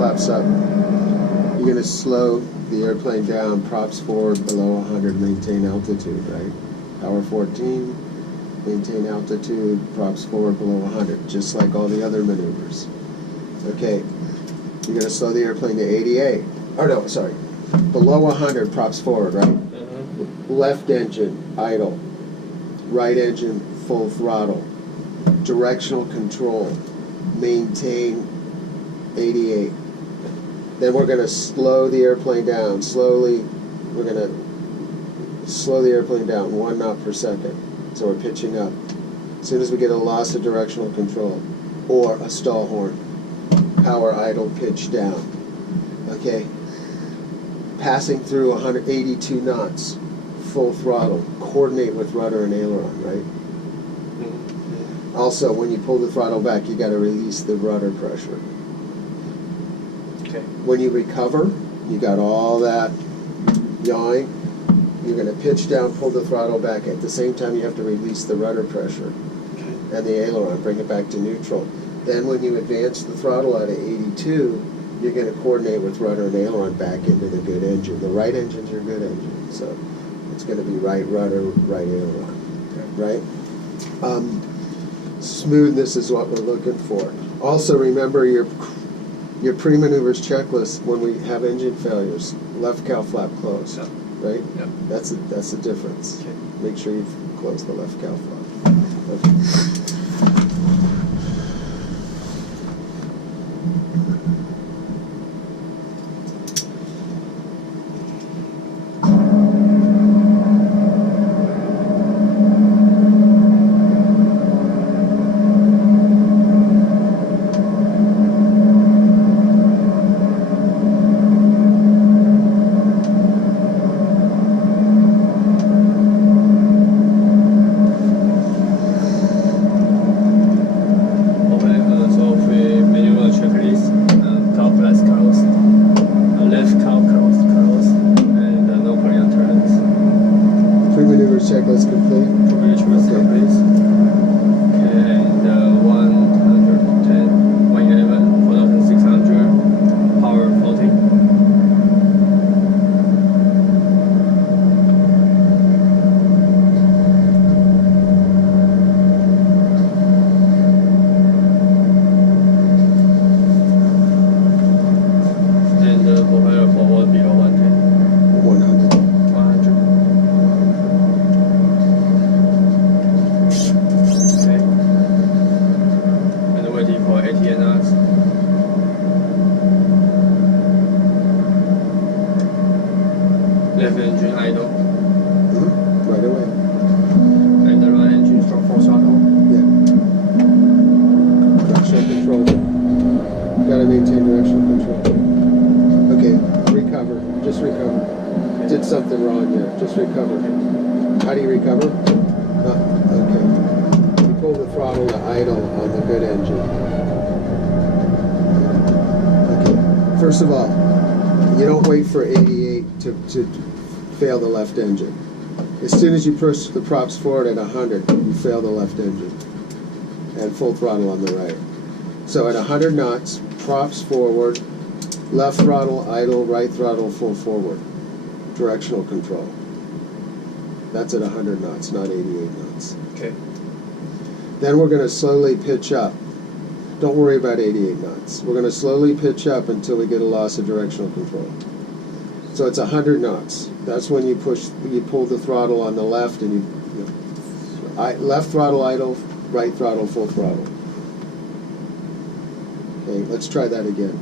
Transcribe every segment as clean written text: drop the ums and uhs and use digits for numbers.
flaps up. You're going to slow the airplane down, props forward below 100, maintain altitude, right? Power 14, maintain altitude, props forward below 100, just like all the other maneuvers. Okay, you're going to slow the airplane to 88. Oh no, sorry. Below 100, props forward, right? Left engine, idle. Right engine, full throttle. Directional control, maintain 88. Then we're going to slow the airplane down. Slowly, we're going to slow the airplane down 1 knot per second. So we're pitching up. As soon as we get a loss of directional control or a stall horn, power idle, pitch down. Okay? Passing through 182 knots, full throttle. Coordinate with rudder and aileron, right? Also, when you pull the throttle back, you got to release the rudder pressure. Okay. When you recover, you got all that yawing. You're going to pitch down, pull the throttle back. At the same time, you have to release the rudder pressure and the aileron, bring it back to neutral. Then when you advance the throttle out of 82, you're going to coordinate with rudder and aileron back into the good engine. The right engine's your good engine, so it's going to be right rudder, right aileron, right? Smoothness is what we're looking for. Also, remember your pre-maneuvers checklist when we have engine failures. Left cow flap closed, right? Yep. That's the difference. Okay. Make sure you close the left cow flap. Okay. Checklist complete. Checklist complete. And 110, 111, 4,600, power floating. And propeller forward below 110. 100. 100. For 88 knots. Left engine idle. Right away. And the right engine from full throttle. Yeah. Directional control. Gotta maintain directional control. Okay, recover. Just recover. Okay. Did something wrong here. Just recover. How do you recover? Okay. You pull the throttle to idle on the good engine. First of all, you don't wait for 88 to fail the left engine. As soon as you push the props forward at 100, you fail the left engine. And full throttle on the right. So at 100 knots, props forward, left throttle idle, right throttle full forward. Directional control. That's at 100 knots, not 88 knots. Okay. Then we're going to slowly pitch up. Don't worry about 88 knots. We're going to slowly pitch up until we get a loss of directional control. So it's 100 knots. That's when you pull the throttle on the left, and left throttle idle, right throttle full throttle. Okay, let's try that again.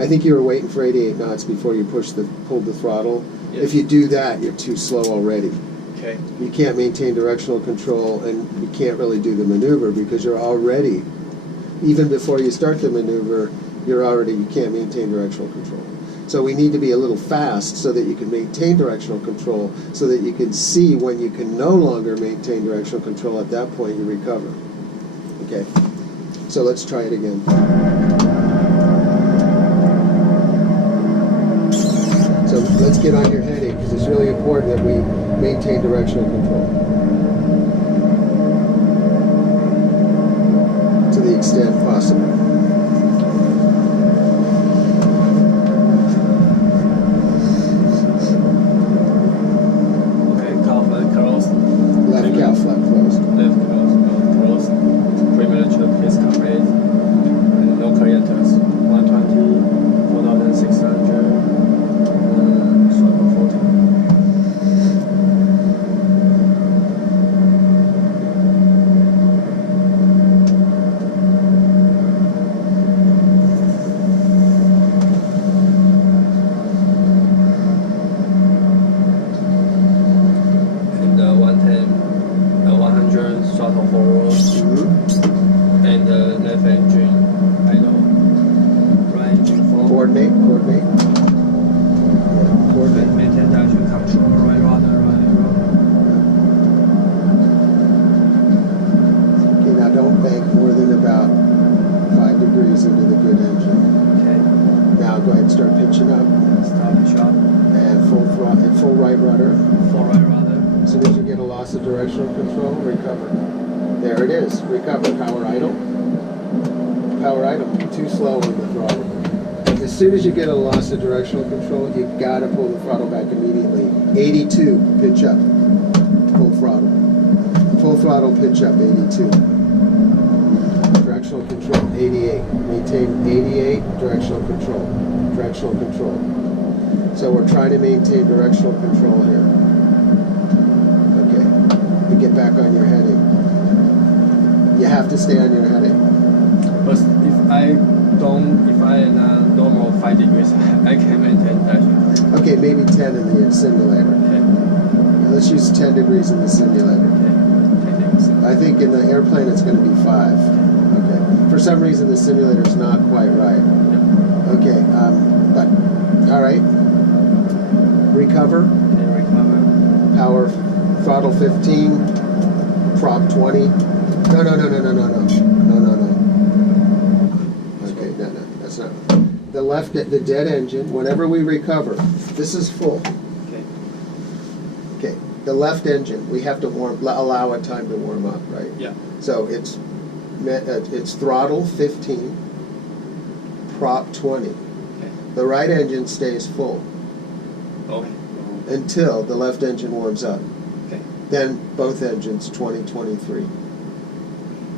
I think you were waiting for 88 knots before you pulled the throttle. Yes. If you do that, you're too slow already. Okay. You can't maintain directional control, and you can't really do the maneuver because you're already, even before you start the maneuver, you can't maintain directional control. So we need to be a little fast so that you can maintain directional control, so that you can see when you can no longer maintain directional control. At that point, you recover. Okay, so let's try it again. So let's get on your heading, because it's really important that we maintain directional control to the extent possible. Coordinate. Yeah, coordinate. Maintain direction control, right rudder, right arrow. Okay, now don't bank more than about 5 degrees into the good engine. Okay. Now go ahead and start pitching up. Stop shot. And full throttle, and full right rudder. Full right rudder. As soon as you get a loss of directional control, recover. There it is. Recover. Power idle. Power idle. Too slow on the throttle. As soon as you get a loss of directional control, you've got to pull the throttle back immediately. 82. Pitch up. Full throttle. Full throttle. Pitch up. 82. Directional control. 88. Maintain 88. Directional control. Directional control. So we're trying to maintain directional control here. Okay. You get back on your heading. You have to stay on your heading. But if I in a normal 5 degrees, I can maintain direction control. Okay, maybe 10 in the simulator. Okay. Let's use 10 degrees in the simulator. Okay. I think in the airplane it's going to be 5. Okay. For some reason the simulator's not quite right. Yeah. Okay. But all right. Recover. Okay, recover. Power. Throttle 15. Prop 20. No. Okay, no. That's not. The left, the dead engine. Whenever we recover, this is full. Okay. Okay. The left engine, we have to allow it time to warm up, right? Yeah. So it's throttle 15, prop 20. Okay. The right engine stays full Okay. until the left engine warms up. Okay. Then both engines 20, 23.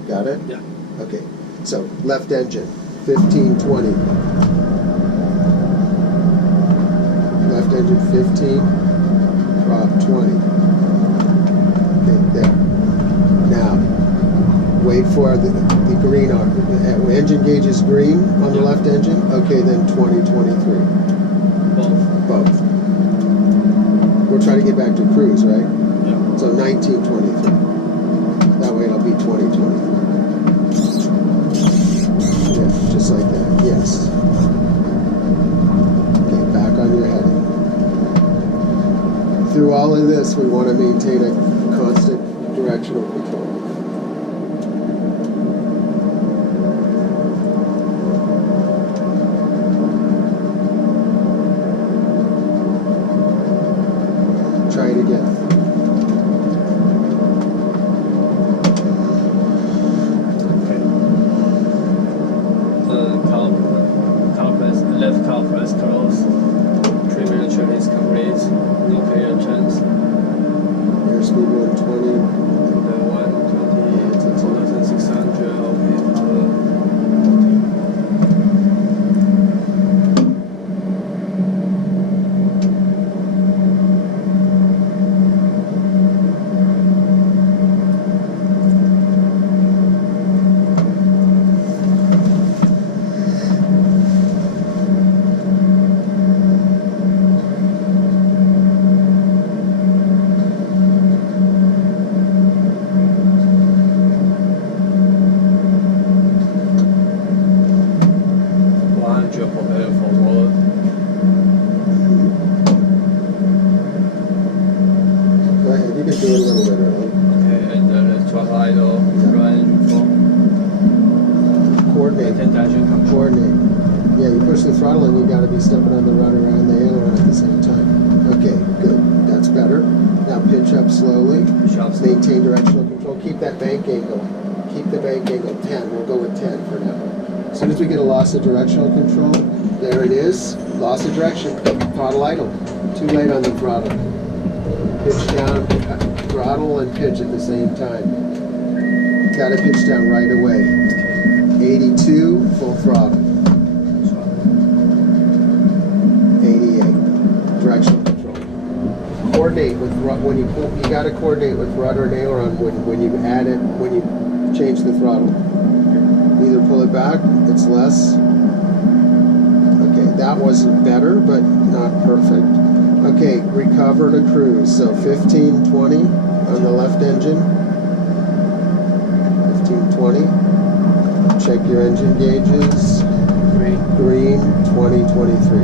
Got it? Yeah. Okay. So left engine 15, 20. Left engine 15, prop 20. Okay, there. Now, wait for the green arm. Engine gauge is green on the left engine. Okay, then 20, 23. Both. We're trying to get back to cruise, right? Yeah. So 19, 23. That way it'll be 20, 23. Yeah, just like that. Yes. Okay, back on your heading. Through all of this, we want to maintain a constant directional control. Try it again. Left car press close. Premier check is complete. No clear turns. Airspeed 120. The 120, 2600. Okay, power. Prepare forward. Go ahead, you can do it a little bit early. Okay, and then throttle idle, right for Coordinate. maintain direction control. Coordinate. Yeah, you push the throttle and you got to be stepping on the rudder and the aileron at the same time. Okay, good. That's better. Now pitch up slowly. Sharp. Maintain directional control. Keep that bank angle. Keep the bank angle 10. We'll go with 10 for now. As soon as we get a loss of directional control, there it is. Loss of direction. Throttle idle. Too late on the throttle. Pitch down, throttle and pitch at the same time. Got to pitch down right away. 82, full throttle. 88, directional control. Coordinate with when you pull. You got to coordinate with rudder and aileron when you add it. When you change the throttle. Either pull it back. It's less. Okay, that wasn't better, but not perfect. Okay, recover to cruise. So 15, 20 on the left engine. 15, 20. Check your engine gauges. Green. Green, 2023.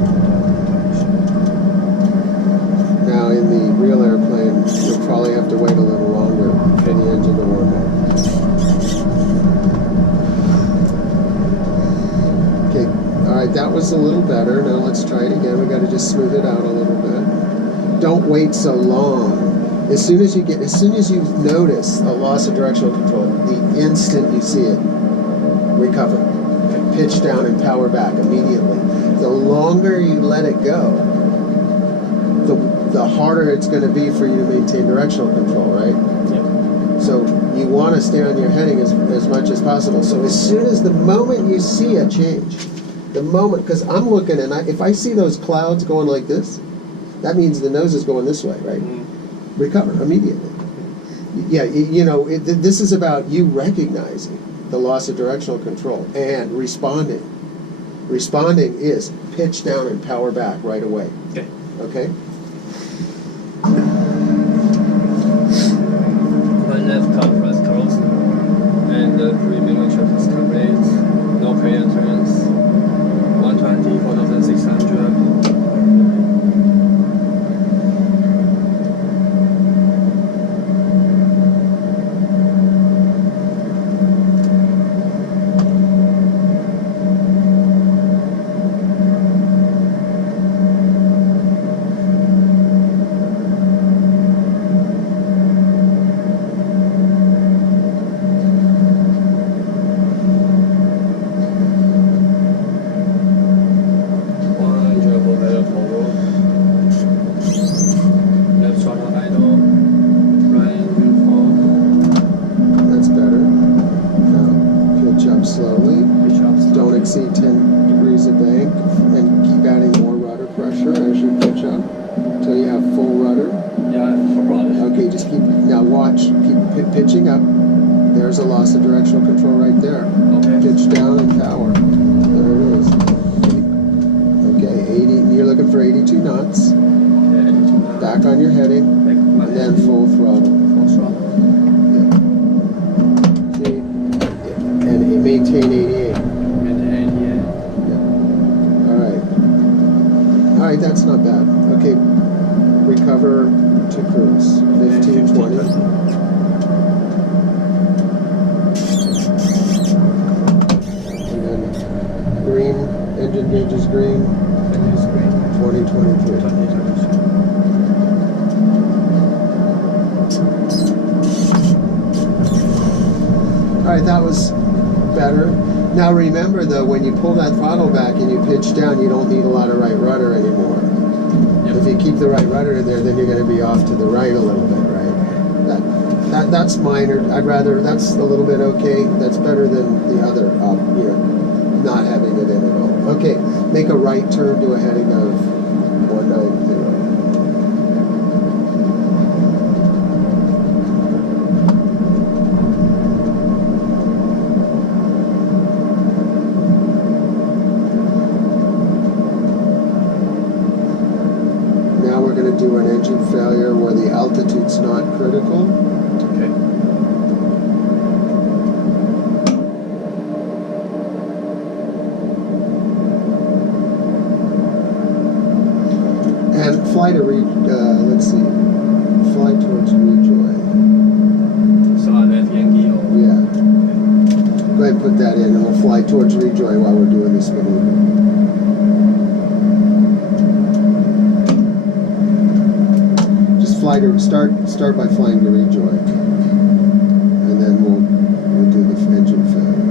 Now in the real airplane, you'll probably have to wait a little longer for the engine to warm up. Okay, alright, that was a little better. Now let's try it again. We got to just smooth it out a little bit. Don't wait so long. As soon as you notice a loss of directional control, the instant you see it, recover. Pitch down and power back immediately. The longer you let it go, the harder it's going to be for you to maintain directional control, right? Yep. So you want to stay on your heading as much as possible. So as soon as the moment you see a change, the moment, because I'm looking and if I see those clouds going like this, that means the nose is going this way, right? Mm-hmm. Recover immediately. Yeah, this is about you recognizing the loss of directional control and responding. Responding is pitch down and power back right away. Okay. Okay? One left car press closed, and 3 millimeter is complete. No clear turns. 120, 4,600. Slowly. Don't exceed 10 degrees of bank and keep adding more rudder pressure as you pitch up until you have full rudder. Yeah, full rudder. Okay, just now watch, keep pitching up. There's a loss of directional control right there. Okay. Pitch down and power. There it is. Okay, 80, you're looking for 82 knots. Okay, 82 knots. Back on your heading, and then full throttle. Full throttle. And maintain 88. And 88. Alright, that's not bad. Okay, recover to cruise. 15, 20. And then green, engine gauge is green. Engine is green. 2023. 2023. Alright, that was better. Now remember though, when you pull that throttle back and you pitch down, you don't need a lot of right rudder anymore. Yep. If you keep the right rudder in there, then you're going to be off to the right a little bit, right? That's minor. That's a little bit okay. That's better than the other, not having it in at all. Okay, make a right turn to a heading of 190. Do an engine failure where the altitude's not critical. Okay. And fly to let's see, fly towards Rejoy. So I left Yankee or? Yeah. Go ahead and put that in, and we'll fly towards Rejoy while we're doing this maneuver. Start by flying to Rejoy, and then we'll do the engine failure.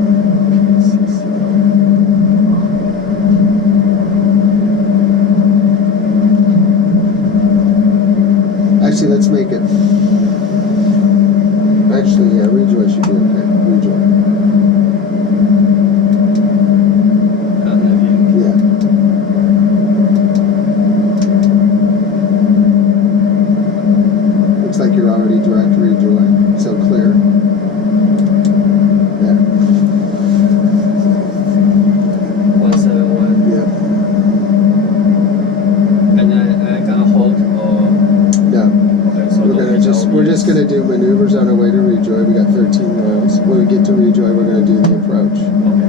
Actually, let's make it. Actually, yeah, Rejoy should be okay. Rejoy. Yeah. Like you're already direct Rejoy, so clear. There. 171. Yeah. And I gonna hold or? No. Okay, so we're just gonna do maneuvers on our way to Rejoy. We got 13 miles. When we get to Rejoy, we're gonna do the approach. Okay.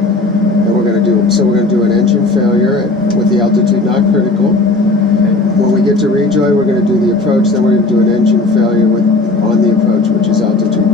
And we're gonna we're gonna do an engine failure with the altitude not critical. Okay. When we get to Rejoy, we're gonna do the approach, then we're gonna do an engine failure on the approach, which is altitude